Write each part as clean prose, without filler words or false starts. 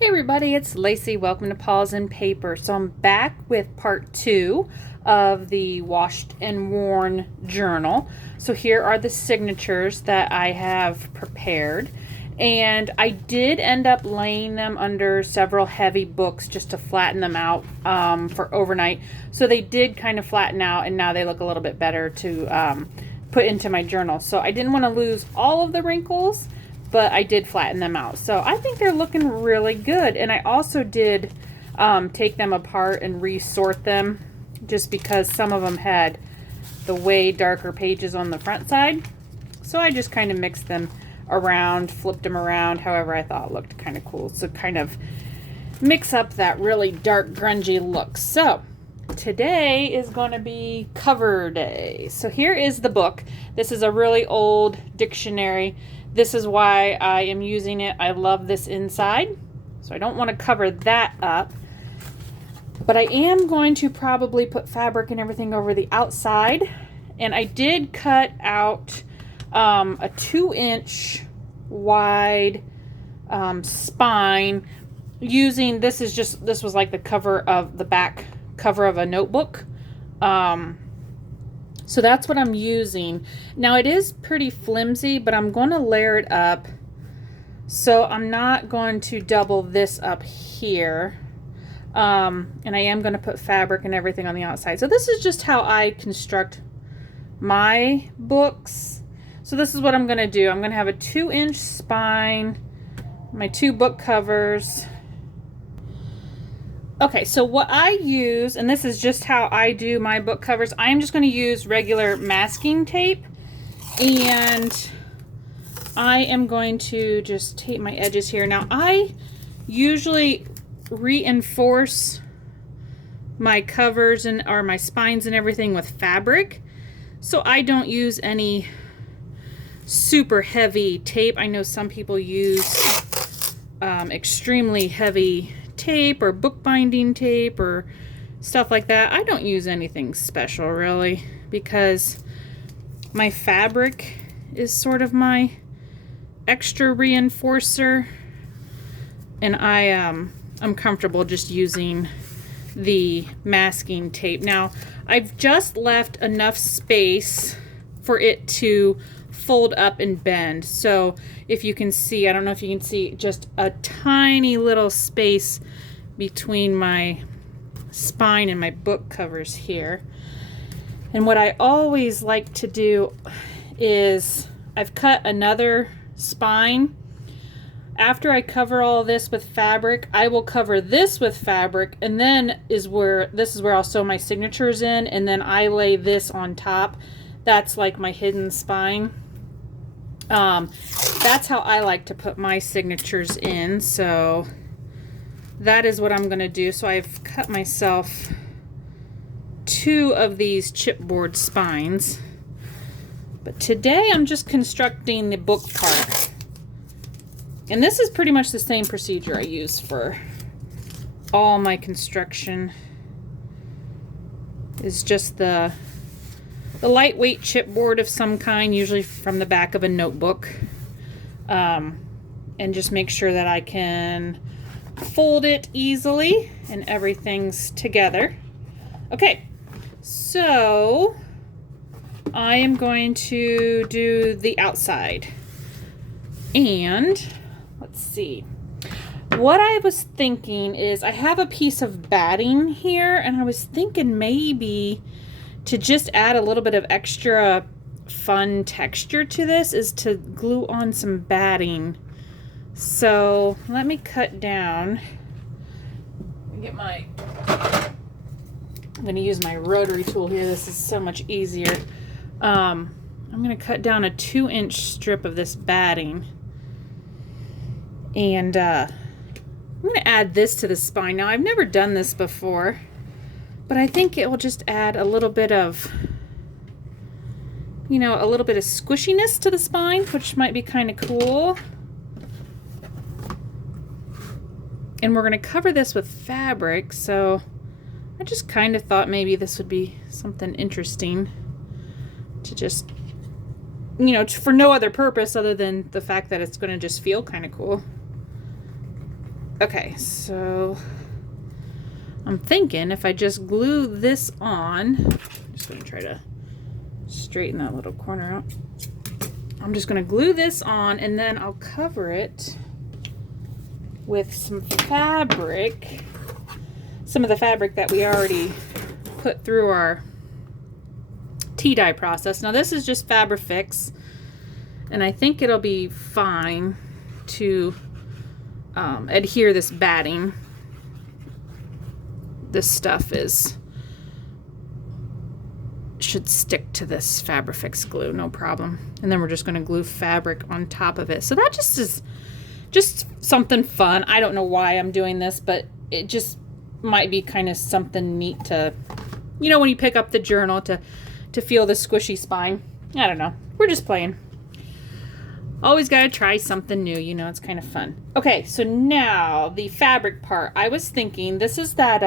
Hey everybody, it's Lacey. Welcome to Paws and Paper. So I'm back with part 2 of the washed and worn journal. So here are the signatures that I have prepared. And I did end up laying them under several heavy books just to flatten them out for overnight. So they did kind of flatten out, and now they look a little bit better to put into my journal. So I didn't want to lose all of the wrinkles, but I did flatten them out. So I think they're looking really good. And I also did take them apart and resort them just because some of them had the way darker pages on the front side. So I just kind of mixed them around, flipped them around, however I thought looked kind of cool. So kind of mix up that really dark grungy look. So today is going to be cover day. So here is the book. This is a really old dictionary. This is why I am using it. I love this inside, so I don't want to cover that up. But I am going to probably put fabric and everything over the outside. And I did cut out a 2-inch wide spine using, this was like the cover of the back cover of a notebook. So that's what I'm using. Now it is pretty flimsy, but I'm going to layer it up. So I'm not going to double this up here. And I am going to put fabric and everything on the outside. So this is just how I construct my books. So this is what I'm going to do. I'm going to have a 2-inch spine, my 2 book covers. Okay, so what I use, and this is just how I do my book covers, I am just going to use regular masking tape, and I am going to just tape my edges here. Now, I usually reinforce my covers or my spines and everything with fabric, so I don't use any super heavy tape. I know some people use extremely heavy tape or bookbinding tape or stuff like that. I don't use anything special really, because my fabric is sort of my extra reinforcer, and I'm comfortable just using the masking tape. Now I've just left enough space for it to fold up and bend. So if you can see, I don't know if you can see, just a tiny little space between my spine and my book covers here. And what I always like to do is I've cut another spine. After I cover all this with fabric, I will cover this with fabric, and then this is where I'll sew my signatures in, and then I lay this on top. That's like my hidden spine. That's how I like to put my signatures in. So that is what I'm going to do. So I've cut myself 2 of these chipboard spines. But today I'm just constructing the book part. And this is pretty much the same procedure I use for all my construction. Is just the lightweight chipboard of some kind, usually from the back of a notebook. And just make sure that I can fold it easily and everything's together. Okay, so I am going to do the outside. And let's see. What I was thinking is I have a piece of batting here, and I was thinking maybe to just add a little bit of extra fun texture to this is to glue on some batting. So let me cut down. I'm going to use my rotary tool here. This is so much easier. I'm going to cut down a 2-inch strip of this batting. And I'm going to add this to the spine. Now, I've never done this before, but I think it will just add a little bit of, a little bit of squishiness to the spine, which might be kind of cool. And we're going to cover this with fabric, so I just kind of thought maybe this would be something interesting to just, for no other purpose other than the fact that it's going to just feel kind of cool. Okay, so I'm thinking if I just glue this on, I'm just going to try to straighten that little corner out. I'm just going to glue this on and then I'll cover it with some fabric, some of the fabric that we already put through our tea dye process. Now this is just Fabrifix, and I think it'll be fine to adhere this batting. This stuff should stick to this Fabrifix glue, no problem. And then we're just going to glue fabric on top of it. So that just is just something fun. I don't know why I'm doing this, but it just might be kind of something neat to, you know, when you pick up the journal to feel the squishy spine. I don't know. We're just playing. Always got to try something new, you know, it's kind of fun. Okay, so now the fabric part. I was thinking this is that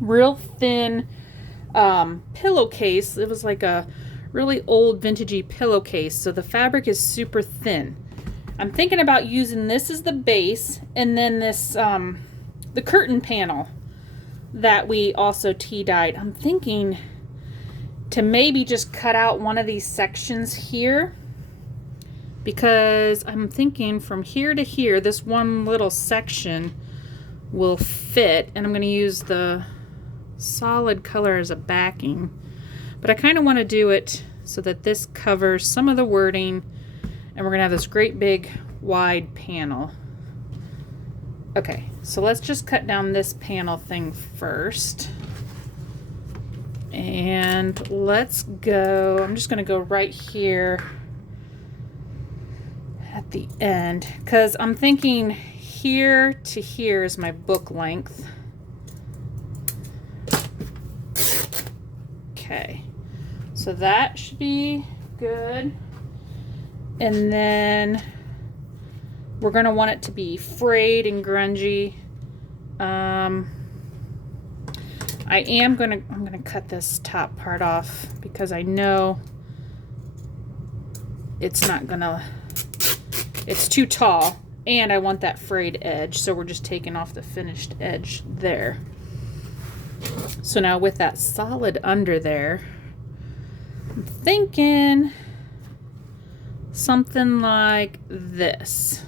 real thin pillowcase. It was like a really old vintagey pillowcase, so the fabric is super thin. I'm thinking about using this as the base, and then this the curtain panel that we also tea dyed. I'm thinking to maybe just cut out one of these sections here, because I'm thinking from here to here this one little section will fit, and I'm going to use the solid color as a backing, but I kind of want to do it so that this covers some of the wording, and we're gonna have this great big wide panel. Okay, so let's just cut down this panel thing first, and let's go, I'm just gonna go right here at the end, because I'm thinking here to here is my book length. Okay, so that should be good. And then we're going to want it to be frayed and grungy. I'm going to cut this top part off because I know it's not going to, it's too tall, and I want that frayed edge, so we're just taking off the finished edge there. So now with that solid under there, I'm thinking something like this.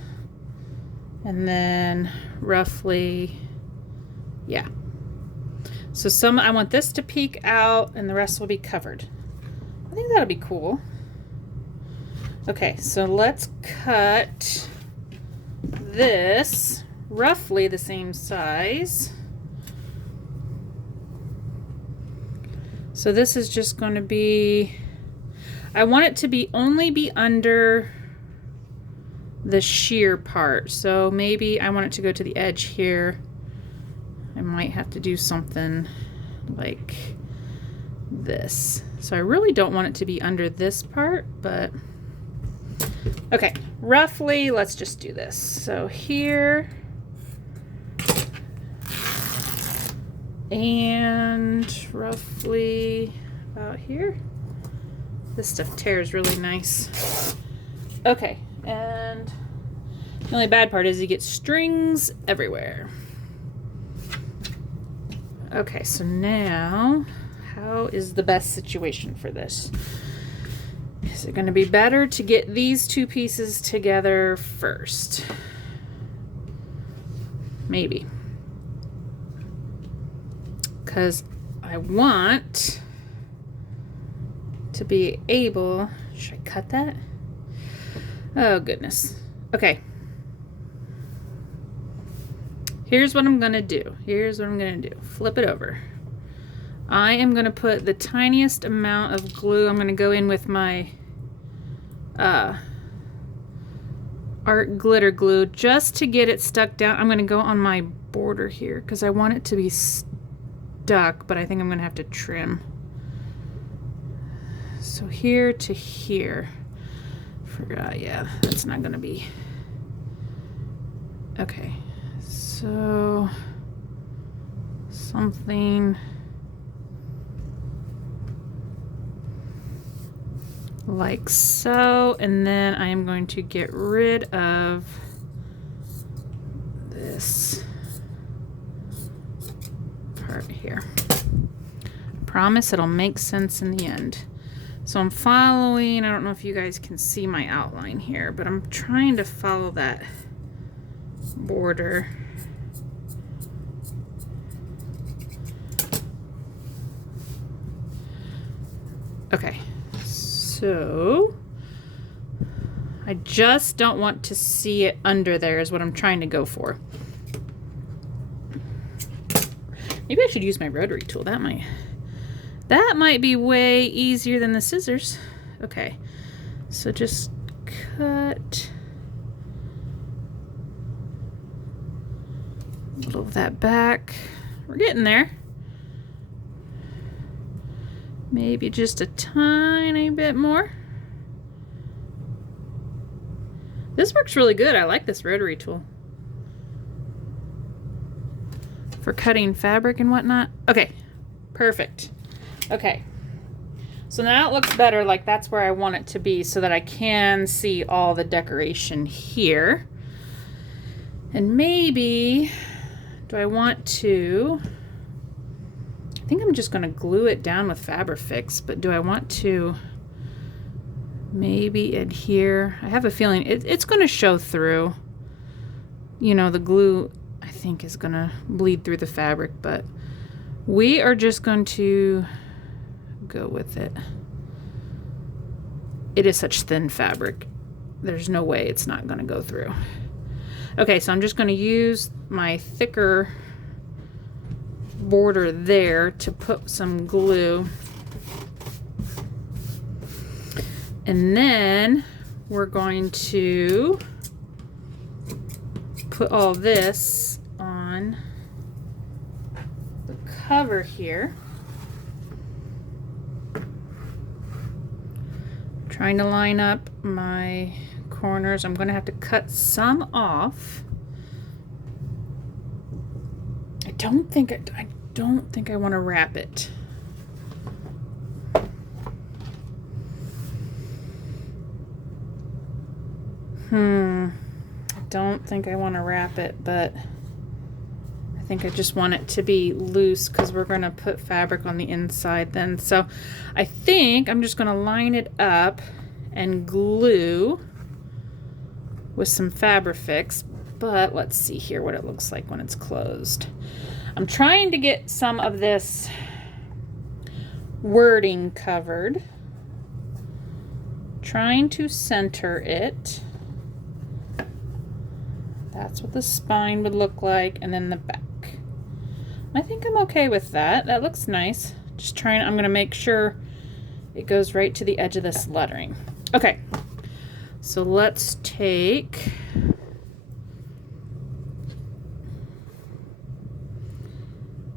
And then roughly, yeah. So I want this to peek out and the rest will be covered. I think that'll be cool. Okay, so let's cut this roughly the same size. So this is just going to be, I want it to be only be under the sheer part. So maybe I want it to go to the edge here. I might have to do something like this. So I really don't want it to be under this part, but okay, roughly, let's just do this. So here, and roughly about here. This stuff tears really nice. Okay, and the only bad part is you get strings everywhere. Okay, so now, how is the best situation for this? Is it going to be better to get these two pieces together first? Maybe. Because I want to be able, should I cut that? Oh goodness. Okay. Here's what I'm gonna do. Here's what I'm gonna do. Flip it over. I am gonna put the tiniest amount of glue. I'm gonna go in with my art glitter glue just to get it stuck down. I'm gonna go on my border here because I want it to be stuck, but I think I'm gonna have to trim. So here to here. Yeah, that's not gonna be. Okay, so something like so, and then I am going to get rid of this part here. Promise it'll make sense in the end. So I'm following, I don't know if you guys can see my outline here, but I'm trying to follow that border. Okay, so I just don't want to see it under there is what I'm trying to go for. Maybe I should use my rotary tool. That might be way easier than the scissors. Okay, so just cut a little of that back. We're getting there. Maybe just a tiny bit more. This works really good. I like this rotary tool for cutting fabric and whatnot. Okay, perfect. Okay, so now it looks better, like that's where I want it to be so that I can see all the decoration here. And maybe, do I want to, I think I'm just gonna glue it down with Fabrifix, but do I want to maybe adhere? I have a feeling it's gonna show through. You know, the glue I think is gonna bleed through the fabric, but we are just going to go with it. It is such thin fabric. There's no way it's not gonna go through. Okay, so I'm just gonna use my thicker border there to put some glue. And then we're going to put all this on the cover here. Trying to line up my corners. I'm going to have to cut some off. I don't think I want to wrap it. I don't think I want to wrap it, but I think I just want it to be loose because we're going to put fabric on the inside then. So I think I'm just going to line it up and glue with some Fabrifix, but let's see here what it looks like when it's closed. I'm trying to get some of this wording covered, trying to center it. That's what the spine would look like, and then the back. I think I'm okay with that. That looks nice. Just trying, I'm gonna make sure it goes right to the edge of this lettering. Okay, so let's take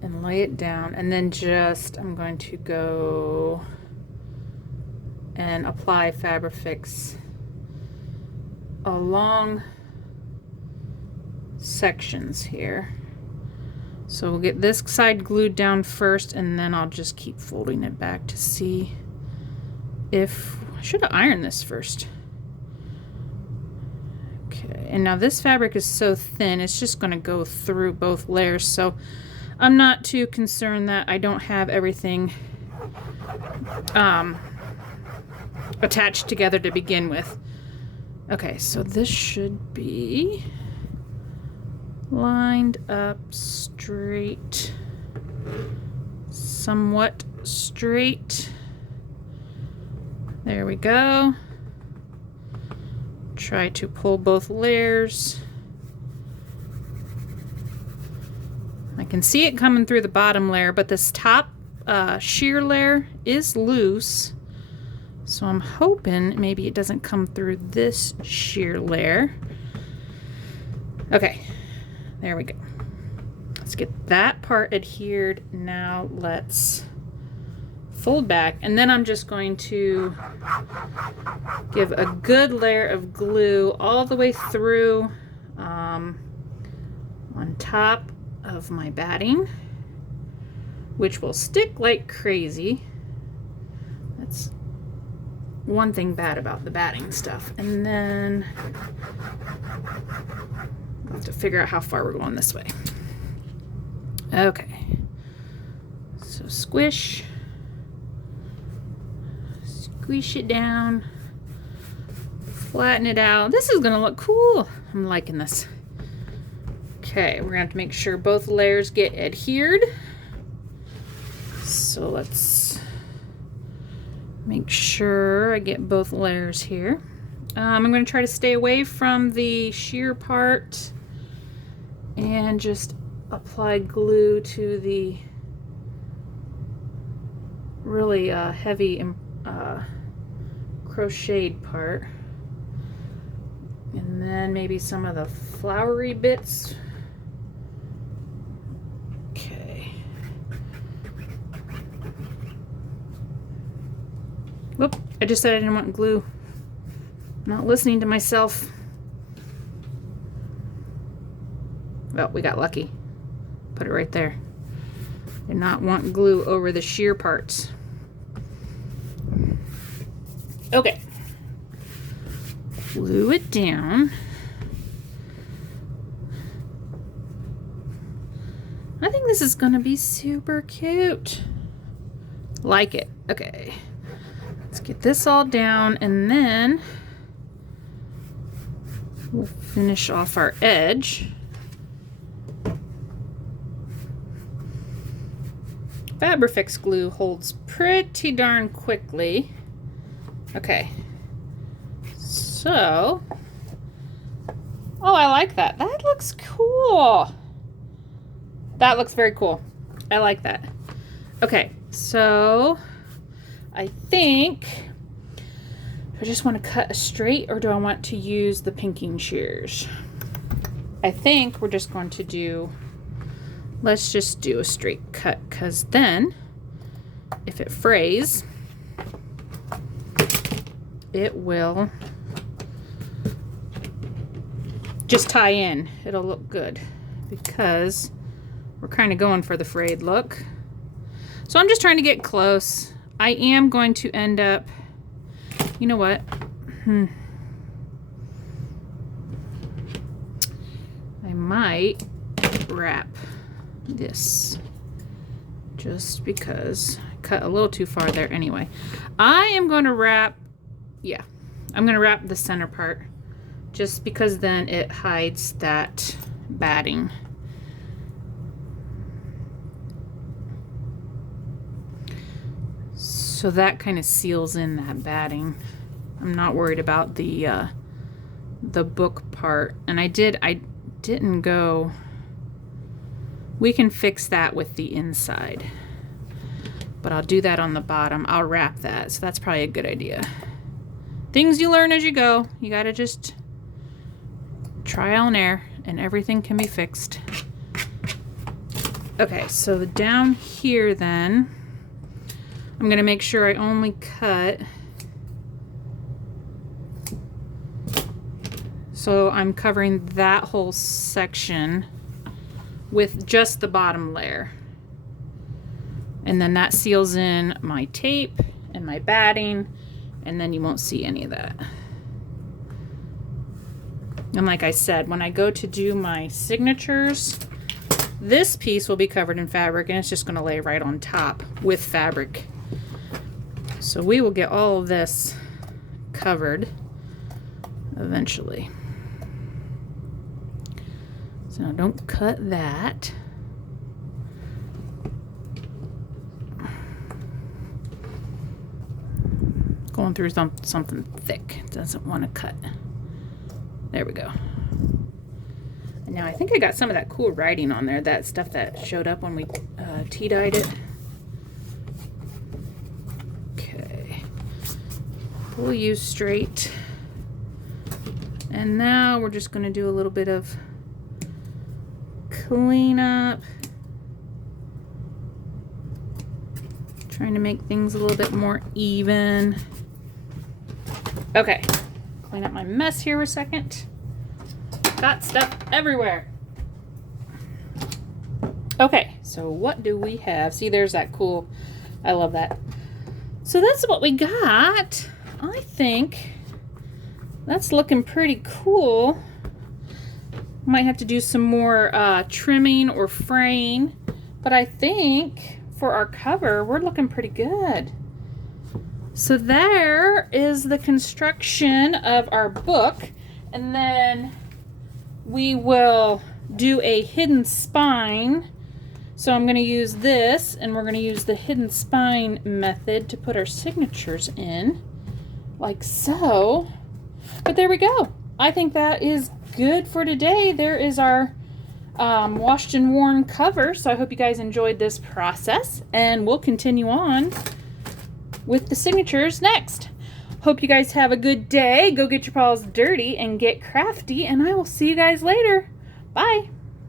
and lay it down, and then just, I'm going to go and apply Fabrifix along sections here. So we'll get this side glued down first, and then I'll just keep folding it back to see if I should have ironed this first. Okay, and now this fabric is so thin, it's just going to go through both layers, so I'm not too concerned that I don't have everything attached together to begin with. Okay, so this should be lined up straight, somewhat straight. There we go. Try to pull both layers. I can see it coming through the bottom layer, but this top sheer layer is loose, so I'm hoping maybe it doesn't come through this sheer layer. Okay. There we go. Let's get that part adhered. Now let's fold back, and then I'm just going to give a good layer of glue all the way through on top of my batting, which will stick like crazy. That's one thing bad about the batting stuff. And then I'll have to figure out how far we're going this way. Okay. So squish. Squish it down. Flatten it out. This is gonna look cool. I'm liking this. Okay, we're gonna have to make sure both layers get adhered. So let's make sure I get both layers here. I'm going to try to stay away from the sheer part and just apply glue to the really heavy crocheted part. And then maybe some of the flowery bits. Okay. Whoop, I just said I didn't want glue. Not listening to myself. Well, we got lucky. Put it right there. Did not want glue over the sheer parts. Okay. Glue it down. I think this is gonna be super cute. Like it. Okay. Let's get this all down and then we'll finish off our edge. Fabrifix glue holds pretty darn quickly. Okay. So, oh, I like that. That looks cool. That looks very cool. I like that. Okay, so I think I just want to cut a straight, or do I want to use the pinking shears? I think we're just going to do, let's just do a straight cut, because then if it frays, it will just tie in. It'll look good because we're kind of going for the frayed look. So I'm just trying to get close. I am going to end up, you know what? I might wrap this just because I cut a little too far there anyway. I am going to wrap, yeah, I'm going to wrap the center part just because then it hides that batting. So that kind of seals in that batting. I'm not worried about the book part. And I didn't go, we can fix that with the inside. But I'll do that on the bottom. I'll wrap that. So that's probably a good idea. Things you learn as you go. You gotta just trial and error and everything can be fixed. Okay, so down here then, I'm gonna make sure I only cut, so I'm covering that whole section with just the bottom layer. And then that seals in my tape and my batting, and then you won't see any of that. And like I said, when I go to do my signatures, this piece will be covered in fabric and it's just gonna lay right on top with fabric. So we will get all of this covered eventually. So now don't cut that. Going through something thick. Doesn't want to cut. There we go. And now I think I got some of that cool writing on there, that stuff that showed up when we tea-dyed it. Okay. We'll use straight. And now we're just going to do a little bit of cleanup. Trying to make things a little bit more even. Okay. Clean up my mess here for a second. Got stuff everywhere. Okay, so what do we have? See, there's that cool, I love that. So that's what we got. I think that's looking pretty cool. Might have to do some more trimming or fraying, but I think for our cover, we're looking pretty good. So there is the construction of our book, and then we will do a hidden spine. So I'm going to use this, and we're going to use the hidden spine method to put our signatures in, like so. But there we go. I think that is good for today. There is our washed and worn cover. So I hope you guys enjoyed this process, and we'll continue on with the signatures next. Hope you guys have a good day. Go get your paws dirty and get crafty, and I will see you guys later. Bye.